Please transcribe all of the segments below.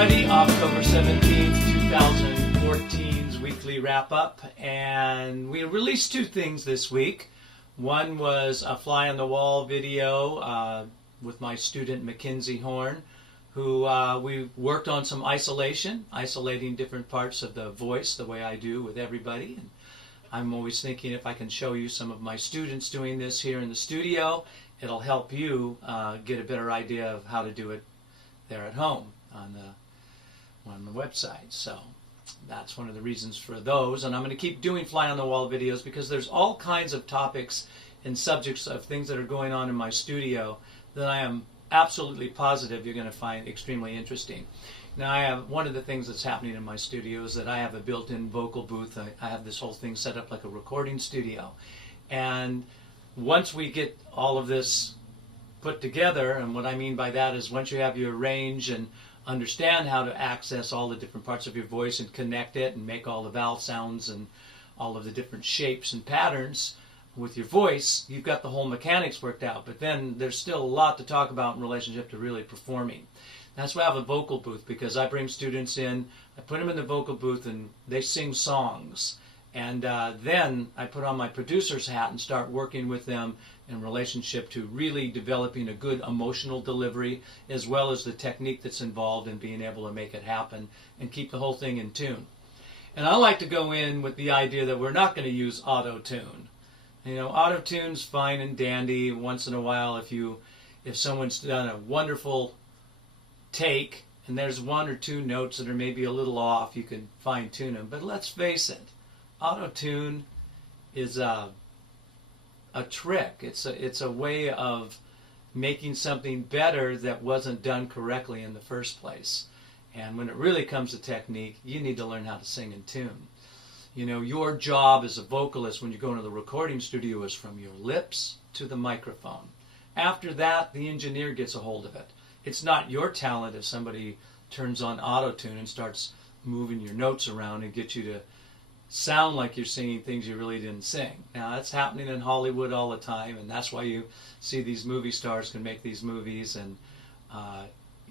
everybody. October 17th, 2014's weekly wrap-up. And we released two things this week. One was a fly-on-the-wall video with my student Mackenzie who we worked on some isolating different parts of the voice the way I do with everybody. And I'm always thinking if I can show you some of my students doing this here in the studio, it'll help you get a better idea of how to do it there at home on the website. So that's one of the reasons for those. And I'm going to keep doing fly-on-the-wall videos because there's all kinds of topics and subjects of things that are going on in my studio that I am absolutely positive you're going to find extremely interesting. Now, I have one of the things that's happening in my studio is that I have a built-in vocal booth. I have this whole thing set up like a recording studio. And once we get all of this put together, and what I mean by that is once you have your range and understand how to access all the different parts of your voice and connect it and make all the vowel sounds and all of the different shapes and patterns with your voice, you've got the whole mechanics worked out. But then there's still a lot to talk about in relationship to really performing. That's why I have a vocal booth, because I bring students in, I put them in the vocal booth and they sing songs. And then I put on my producer's hat and start working with them in relationship to really developing a good emotional delivery, as well as the technique that's involved in being able to make it happen and keep the whole thing in tune. And I like to go in with the idea that we're not going to use auto-tune. You know, auto-tune's fine and dandy once in a while if someone's done a wonderful take and there's one or two notes that are maybe a little off, you can fine-tune them. But let's face it, auto-tune is a trick. It's a way of making something better that wasn't done correctly in the first place. And when it really comes to technique, you need to learn how to sing in tune. You know, your job as a vocalist when you go into the recording studio is from your lips to the microphone. After that, the engineer gets a hold of it. It's not your talent if somebody turns on auto-tune and starts moving your notes around and get you to sound like you're singing things you really didn't sing. Now, that's happening in Hollywood all the time, and that's why you see these movie stars can make these movies, and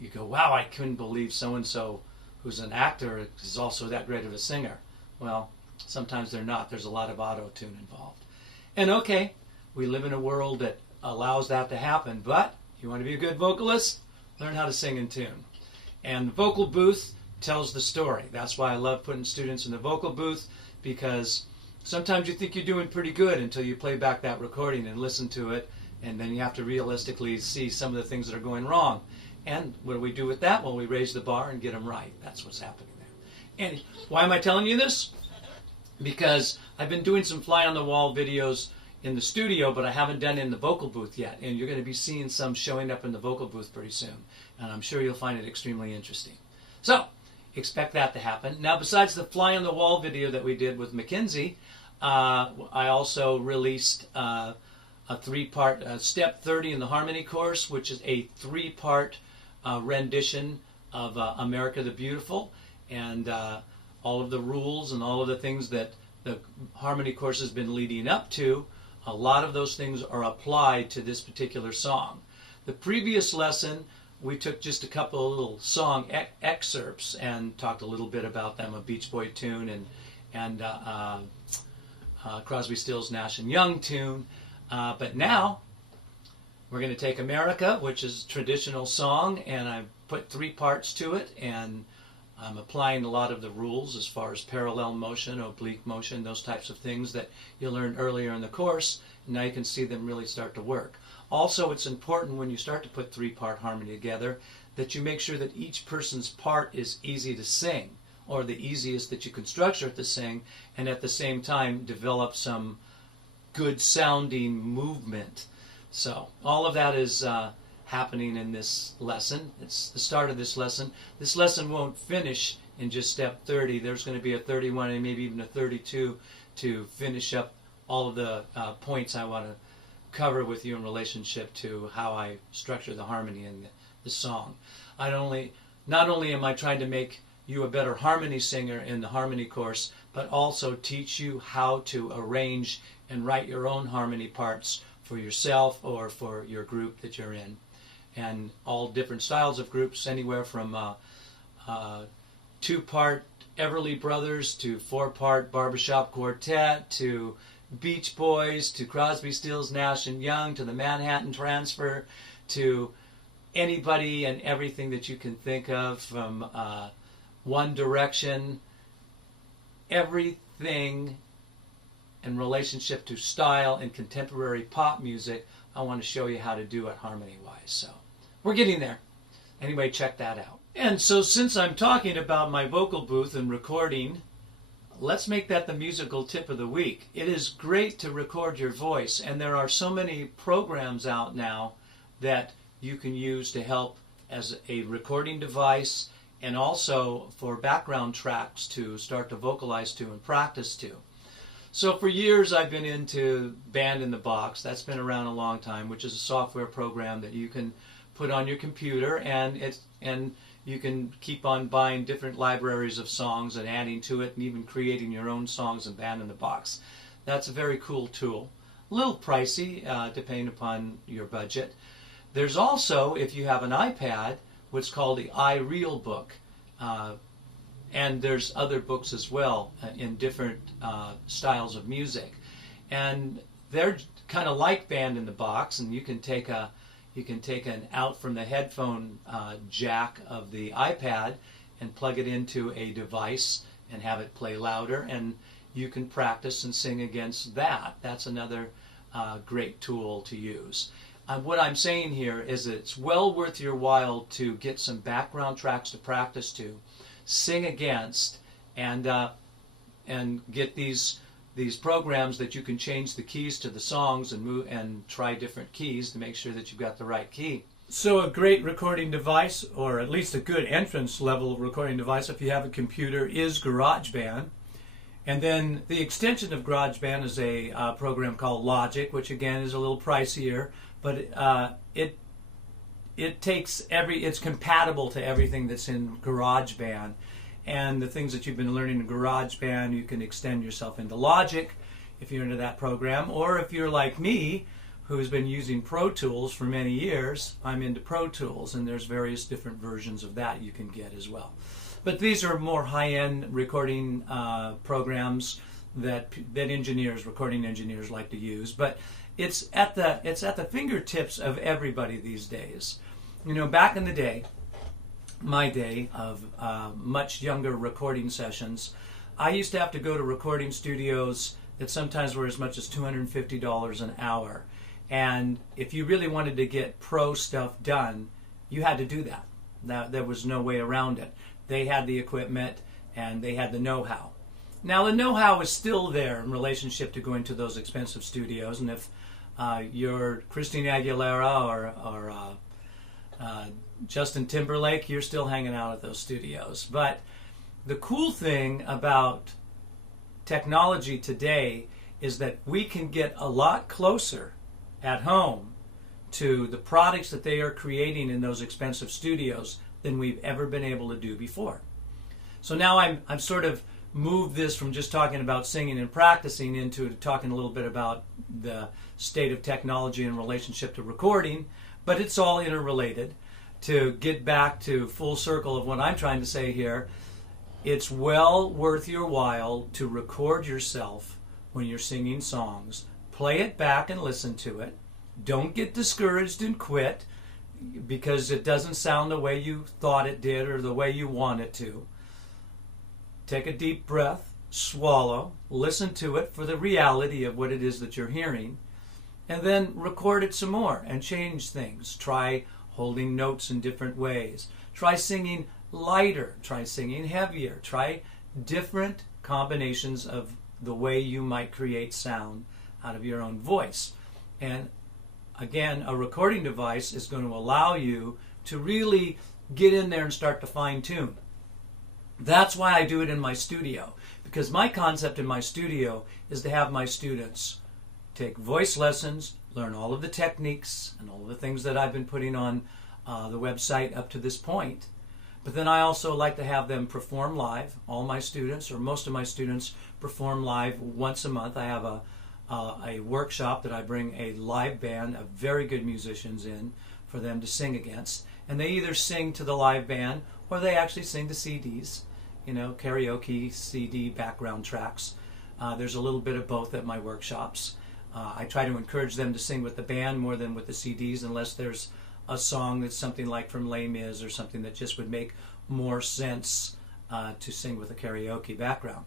you go, wow, I couldn't believe so-and-so who's an actor is also that great of a singer. Well, sometimes they're not. There's a lot of auto-tune involved. And okay, we live in a world that allows that to happen, but you want to be a good vocalist? Learn how to sing in tune. And the vocal booth tells the story. That's why I love putting students in the vocal booth, because sometimes you think you're doing pretty good until you play back that recording and listen to it, and then you have to realistically see some of the things that are going wrong. And what do we do with that? Well, we raise the bar and get them right. That's what's happening there. And why am I telling you this? Because I've been doing some fly-on-the-wall videos in the studio, but I haven't done it in the vocal booth yet. And you're going to be seeing some showing up in the vocal booth pretty soon. And I'm sure you'll find it extremely interesting. So, expect that to happen. Now, besides the fly-on-the-wall video that we did with Mackenzie, I also released a three-part Step 30 in the Harmony course, which is a three-part rendition of America the Beautiful, and all of the rules and all of the things that the harmony course has been leading up to. A lot of those things are applied to this particular song. The previous lesson, we took just a couple of little song excerpts and talked a little bit about them, a Beach Boy tune and Crosby, Stills, Nash and Young tune. But now we're going to take America, which is a traditional song, and I put three parts to it, and I'm applying a lot of the rules as far as parallel motion, oblique motion, those types of things that you learned earlier in the course, and now you can see them really start to work. Also, it's important when you start to put three-part harmony together that you make sure that each person's part is easy to sing, or the easiest that you can structure it to sing, and at the same time develop some good sounding movement. So all of that is happening in this lesson. It's the start of this lesson. This lesson won't finish in just step 30. There's going to be a 31 and maybe even a 32 to finish up all of the points I want to cover with you in relationship to how I structure the harmony in the song. Not only am I trying to make you a better harmony singer in the harmony course, but also teach you how to arrange and write your own harmony parts for yourself or for your group that you're in. And all different styles of groups, anywhere from 2-part Everly Brothers to 4-part Barbershop Quartet to Beach Boys to Crosby, Stills, Nash and Young to the Manhattan Transfer to anybody and everything that you can think of, from One Direction, everything in relationship to style and contemporary pop music. I want to show you how to do it harmony-wise. So we're getting there. Anyway, check that out. And so since I'm talking about my vocal booth and recording, let's make that the musical tip of the week. It is great to record your voice, and there are so many programs out now that you can use to help as a recording device and also for background tracks to start to vocalize to and practice to. So for years I've been into Band in the Box. That's been around a long time, which is a software program that you can put on your computer, and you can keep on buying different libraries of songs and adding to it and even creating your own songs in Band in the Box. That's a very cool tool. A little pricey depending upon your budget. There's also, if you have an iPad, what's called the iReal book. And there's other books as well in different styles of music. And they're kind of like Band in the Box, and you can take an out from the headphone jack of the iPad and plug it into a device and have it play louder, and you can practice and sing against that. That's another great tool to use. What I'm saying here is that it's well worth your while to get some background tracks to practice to, sing against, and get these programs that you can change the keys to the songs and move and try different keys to make sure that you've got the right key. So a great recording device, or at least a good entrance level recording device if you have a computer, is GarageBand. And then the extension of GarageBand is a program called Logic, which again is a little pricier, but it's compatible to everything that's in GarageBand. And the things that you've been learning in GarageBand, you can extend yourself into Logic if you're into that program. Or if you're like me, who's been using Pro Tools for many years, I'm into Pro Tools, and there's various different versions of that you can get as well. But these are more high-end recording programs that recording engineers like to use. But it's at the fingertips of everybody these days. You know, back in the day, my day of much younger recording sessions, I used to have to go to recording studios that sometimes were as much as $250 an hour. And if you really wanted to get pro stuff done, you had to do that. There was no way around it. They had the equipment and they had the know-how. Now the know-how is still there in relationship to going to those expensive studios, and if you're Christina Aguilera or Justin Timberlake, you're still hanging out at those studios. But the cool thing about technology today is that we can get a lot closer at home to the products that they are creating in those expensive studios than we've ever been able to do before. So now I'm sort of moved this from just talking about singing and practicing into talking a little bit about the state of technology in relationship to recording, but it's all interrelated. To get back to full circle of what I'm trying to say here, it's well worth your while to record yourself when you're singing songs. Play it back and listen to it. Don't get discouraged and quit because it doesn't sound the way you thought it did or the way you want it to. Take a deep breath, swallow, listen to it for the reality of what it is that you're hearing, and then record it some more and change things. Try holding notes in different ways. Try singing lighter. Try singing heavier. Try different combinations of the way you might create sound out of your own voice. And again, a recording device is going to allow you to really get in there and start to fine-tune. That's why I do it in my studio, because my concept in my studio is to have my students take voice lessons, learn all of the techniques and all of the things that I've been putting on the website up to this point. But then I also like to have them perform live. All my students, or most of my students, perform live once a month. I have a workshop that I bring a live band of very good musicians in for them to sing against. And they either sing to the live band or they actually sing to CDs, karaoke CD background tracks. There's a little bit of both at my workshops. I try to encourage them to sing with the band more than with the CDs, unless there's a song that's something like from Les Mis or something that just would make more sense to sing with a karaoke background.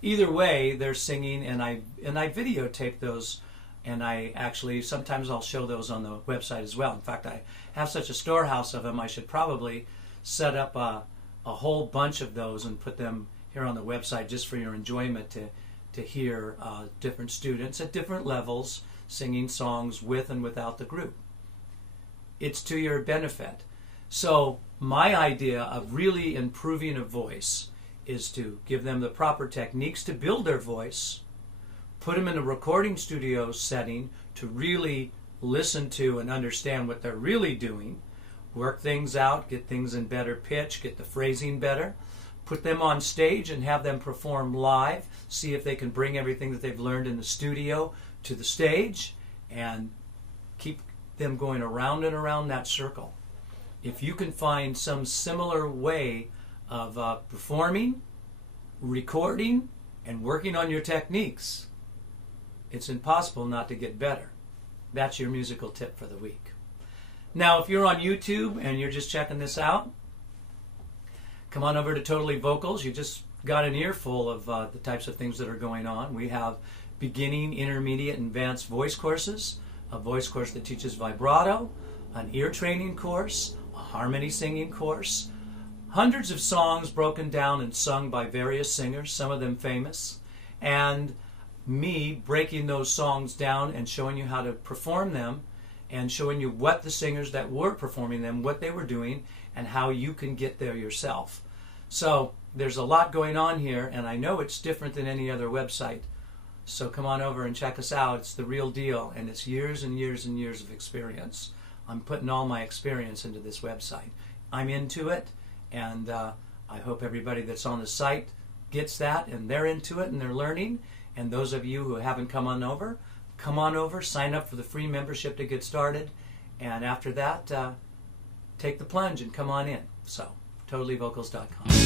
Either way, they're singing, and I videotape those, and I actually sometimes I'll show those on the website as well. In fact, I have such a storehouse of them, I should probably set up a whole bunch of those and put them here on the website just for your enjoyment to hear different students at different levels singing songs with and without the group. It's to your benefit. So my idea of really improving a voice is to give them the proper techniques to build their voice, put them in a recording studio setting to really listen to and understand what they're really doing, work things out, get things in better pitch, get the phrasing better, put them on stage and have them perform live, see if they can bring everything that they've learned in the studio to the stage, and keep them going around and around that circle. If you can find some similar way of performing, recording, and working on your techniques, it's impossible not to get better. That's your musical tip for the week. Now, if you're on YouTube and you're just checking this out, come on over to Totally Vocals. You just got an earful of the types of things that are going on. We have beginning, intermediate, and advanced voice courses, a voice course that teaches vibrato, an ear training course, a harmony singing course, hundreds of songs broken down and sung by various singers, some of them famous, and me breaking those songs down and showing you how to perform them and showing you what the singers that were performing them, what they were doing, and how you can get there yourself. So there's a lot going on here, and I know it's different than any other website. So come on over and check us out. It's the real deal, and it's years and years and years of experience. I'm putting all my experience into this website. I'm into it, and I hope everybody that's on the site gets that, and they're into it, and they're learning. And those of you who haven't come on over, sign up for the free membership to get started, and after that, take the plunge and come on in. So, totallyvocals.com.